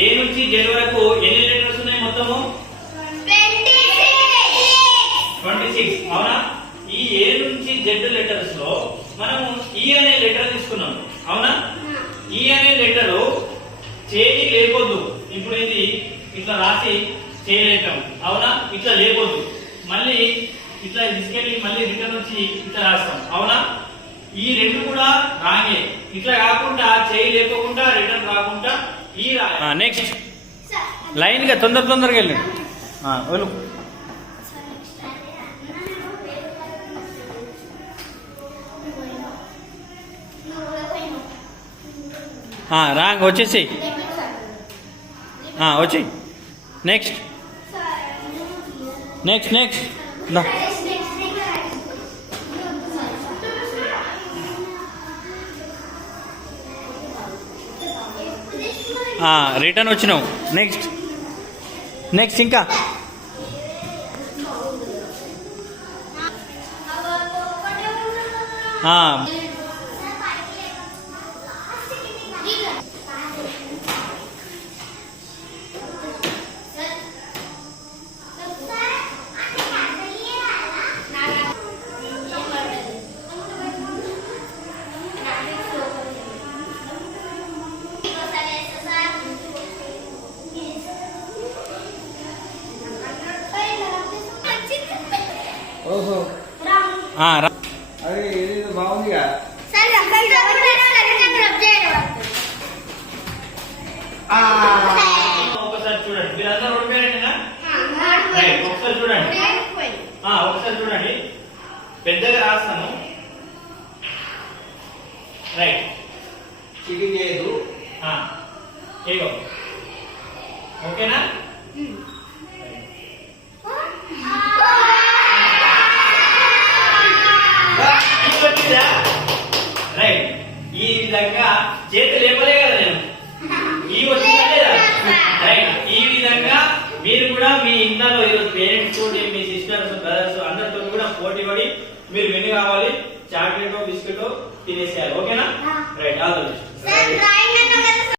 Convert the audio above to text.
ఏ నుంచి జెడ్ వరకు ఎన్ని లెటర్స్ ఉన్నాయి మొత్తము? Twenty six. అవునా? ఈ ఏ నుంచి జెడ్ లెటర్స్లో మనము ఈ అనే లెటర్ తీసుకున్నాం. అవునా? ఈ అనే లెటర్ చేయి లేకొద్దు ఇప్పుడు ఇది ఇట్లా రాసి చేయలేటం అవునా? ఇట్లా లేకొద్దు మళ్ళీ ఇట్లా తీసుకెళ్ళి మళ్ళీ రిటర్న్ వచ్చి ఇట్లా రాస్తాం. అవునా? ఈ రెండు కూడా రాంగే. ఇట్లా కాకుండా చేయి నెక్స్ట్ లైన్గా తొందర తొందరగా వెళ్ళండి. వెళ్ళు. రాంగ్ వచ్చేసి వచ్చి నెక్స్ట్ నెక్స్ట్ నెక్స్ట్ రిటర్న్ వచ్చినావు. నెక్స్ట్ నెక్స్ట్ ఇంకా. ఆ, ఒకసారి చూడండి. మీరందరూ రైట్ ఒకసారి చూడండి. ఆ, ఒకసారి చూడండి. పెద్దగా రాస్తాను. రైట్. చేయదు. ఆ, ఇగో. ఓకేనా? విధంగా చేతి లేపలే కదా నేను? ఈ వచ్చిందా లేదా? రైట్ ఈ విధంగా మీరు కూడా మీ ఇంట్లో ఈరోజు పేరెంట్స్ తోటి మీ సిస్టర్స్ బ్రదర్స్ అందరితో కూడా పోటీ పడి మీరు విని కావాలి చాక్లెట్ బిస్కెట్ తినేసేయాలి. ఓకేనా? Right all the best